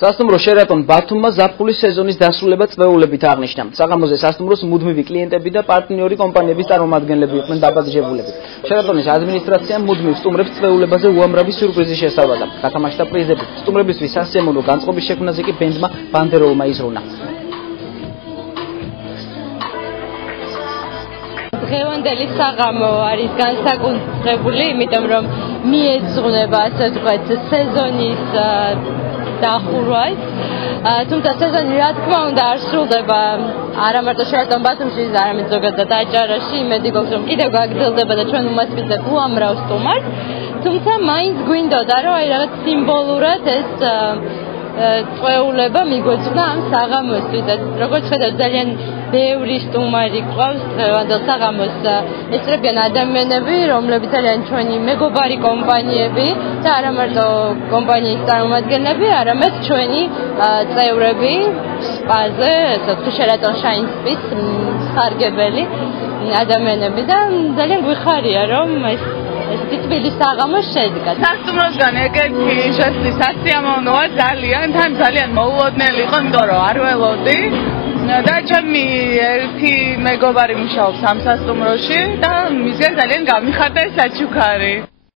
სასტუმრო Sheraton Batum-მა ზაფხულის სეზონის დასრულება წვეულებით აღნიშნა. საღამოზე სასტუმროს მუდმივი კლიენტები და პარტნიორი კომპანიების წარმომადგენლები იყვნენ დაბადժებულები. Sheraton-ის ადმინისტრაციამ მუდმივ სტუმრებს წვეულებაზე უამრავი სიურპრიზი შესთავაზა. გათამაშდა პრიზები. სტუმრებისთვის სასიამოვნო განწყობის შექმნაზე კი ბენდმა ბანდეროლმა იზრუნა. დღევანდელი საღამო არის განსაკუთრებული, იმიტომ რომ მიეძღვნება ასე ვთქვათ სეზონის დახურვას. თუმცა სეზონი რა თქმა უნდა არ სრულდება არა მარტო Sheraton Batum-ში, არამედ ზოგადად აჭარაში. იმედი გვაქვს რომ კიდევ გაგრძელდება და ჩვენ უმასპინძლებ უამრავ სტუმარს. თუმცა მაინც გვინდოდა რომ აი რაღაც სიმბოლურად ეს წვეულება მიგვეძღვნა ამ საღამოსთვის. როგორც ხედავთ, ძალიან ბევრი სტუმარი ყავს დღევანდელ საღამოს. ესწრებიან ადამიანები, რომლებიც არიან ჩვენი მეგობარი კომპანიები და არა მარტო კომპანიის წარმომადგენლები, არამედ ჩვენი წევრები სპაზე, ასე ვთქვათ, Sheraton Shine-ის სარგებელი ადამიანები და ძალიან გვიხარია, რომ ეს თითქმის საღამო შედგა. სასტუმროსგან ეგეთი ჟესტი სასიამოვნოა ძალიან, თან ძალიან მოულოდნელი იყო, იმიტომ რომ არ ველოდი. და ჩემი ერთი მეგობარი მუშაობს ამ სასტუმროში და მისგან ძალიან გამიხარდა ეს საჩუქარი.